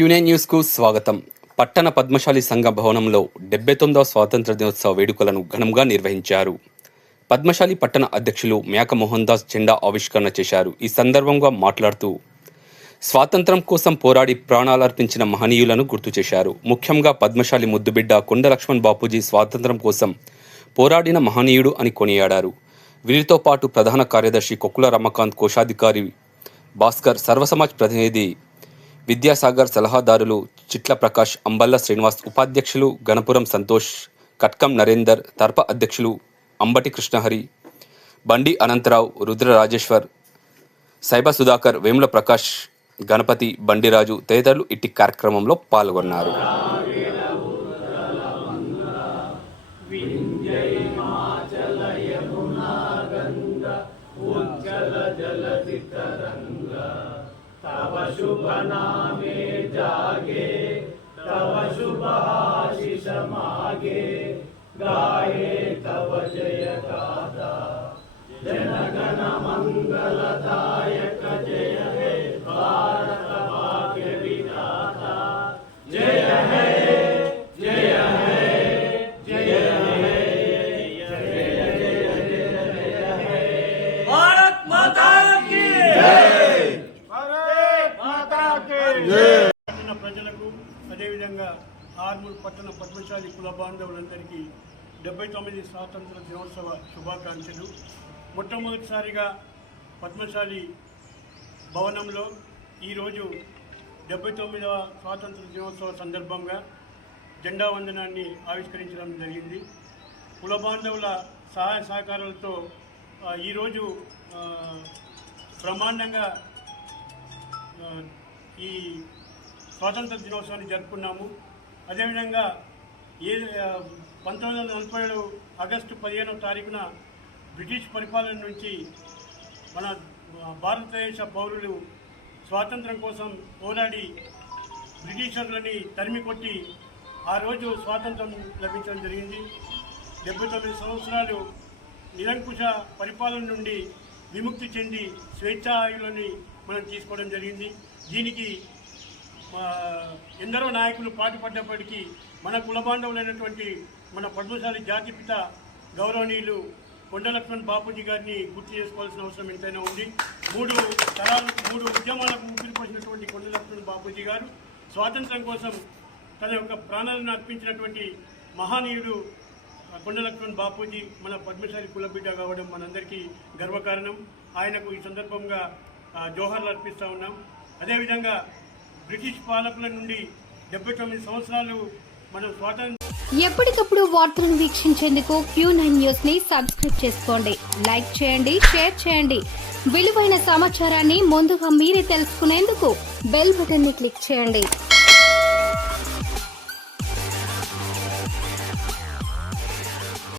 Q9 న్యూస్కు స్వాగతం. పట్టణ పద్మశాలి సంఘ భవనంలో 79వ స్వాతంత్ర దినోత్సవ వేడుకలను ఘనంగా నిర్వహించారు. పద్మశాలి పట్టణ అధ్యక్షులు మేక మోహన్ దాస్ జెండా ఆవిష్కరణ చేశారు. ఈ సందర్భంగా మాట్లాడుతూ స్వాతంత్రం కోసం పోరాడి ప్రాణాలర్పించిన మహనీయులను గుర్తు చేశారు. ముఖ్యంగా పద్మశాలి ముద్దుబిడ్డ కొండ లక్ష్మణ్ బాపూజీ స్వాతంత్రం కోసం పోరాడిన మహనీయుడు అని కొనియాడారు. వీరితో పాటు ప్రధాన కార్యదర్శి కొక్కుల రమకాంత్, కోశాధికారి భాస్కర్, సర్వసమాజ్ ప్రతినిధి విద్యాసాగర్, సలహాదారులు చిట్ల ప్రకాష్, అంబల్ల శ్రీనివాస్, ఉపాధ్యక్షులు గణపురం సంతోష్, కట్కం నరేందర్, తర్ప అధ్యక్షులు అంబటి కృష్ణహరి, బండి అనంతరావు, రుద్ర రాజేశ్వర్, సైబా సుధాకర్, వేముల ప్రకాష్, గణపతి, బండిరాజు తదితరులు ఇట్టి కార్యక్రమంలో పాల్గొన్నారు. तव शुभ नामे जागे, तव शुभ आशीष मागे, गाये तव जय गाथा, जनगण मंगलदायक जय हे भारत भाग्य विधाता, जय है जय है जय है जय जय है भारत माता की పట్టణ ప్రజలకు అదేవిధంగా ఆర్మూర్ పట్టణ పద్మశాలి కుల బాంధవులందరికీ 79 స్వాతంత్ర దినోత్సవ శుభాకాంక్షలు. మొట్టమొదటిసారిగా పద్మశాలి భవనంలో ఈరోజు 79వ స్వాతంత్ర దినోత్సవ సందర్భంగా జెండా వందనాన్ని ఆవిష్కరించడం జరిగింది. కుల బాంధవుల సహాయ సహకారాలతో ఈరోజు బ్రహ్మాండంగా ఈ స్వాతంత్ర దినోత్సవాన్ని జరుపుకున్నాము. అదేవిధంగా 1947 ఆగస్టు 15వ తారీఖున బ్రిటిష్ పరిపాలన నుంచి మన భారతదేశ పౌరులు స్వాతంత్రం కోసం పోరాడి బ్రిటిషర్లని తరిమి కొట్టి ఆ రోజు స్వాతంత్రం లభించడం జరిగింది. 79 సంవత్సరాలు నిరంకుశ పరిపాలన నుండి విముక్తి చెంది స్వేచ్ఛాయులని మనం తీసుకోవడం జరిగింది. దీనికి ఎందరో నాయకులు పాటుపడ్డప్పటికీ మన కులబాంధవులైనటువంటి మన పద్మశాలి జాతిపిత గౌరవనీయులు కొండ లక్ష్మణ్ బాపూజీ గారిని గుర్తు చేసుకోవాల్సిన అవసరం ఎంతైనా ఉంది. 3 ఉద్యమాలకు ఊపిరిపోసినటువంటి కొండ లక్ష్మణ్ బాపూజీ గారు స్వాతంత్రం కోసం తన యొక్క ప్రాణాలను అర్పించినటువంటి మహనీయుడు కొండ లక్ష్మణ్ బాపూజీ మన పద్మశాలి కులబిడ్డ కావడం మనందరికీ గర్వకారణం. ఆయనకు ఈ సందర్భంగా జోహార్లు అర్పిస్తూ ఉన్నాం. అదేవిధంగా బ్రిటిష్ పాలకుల నుండి 79 సంవత్సరాలు మనం స్వాతంత్రం. ఎప్పటికప్పుడు వార్తలను వీక్షించేందుకు Q9 న్యూస్ ని సబ్స్క్రైబ్ చేసుకోండి, లైక్ చేయండి, షేర్ చేయండి. విలువైన సమాచారాన్ని ముందుగా మీరే తెలుసుకునేందుకు బెల్ బటన్ ని క్లిక్ చేయండి.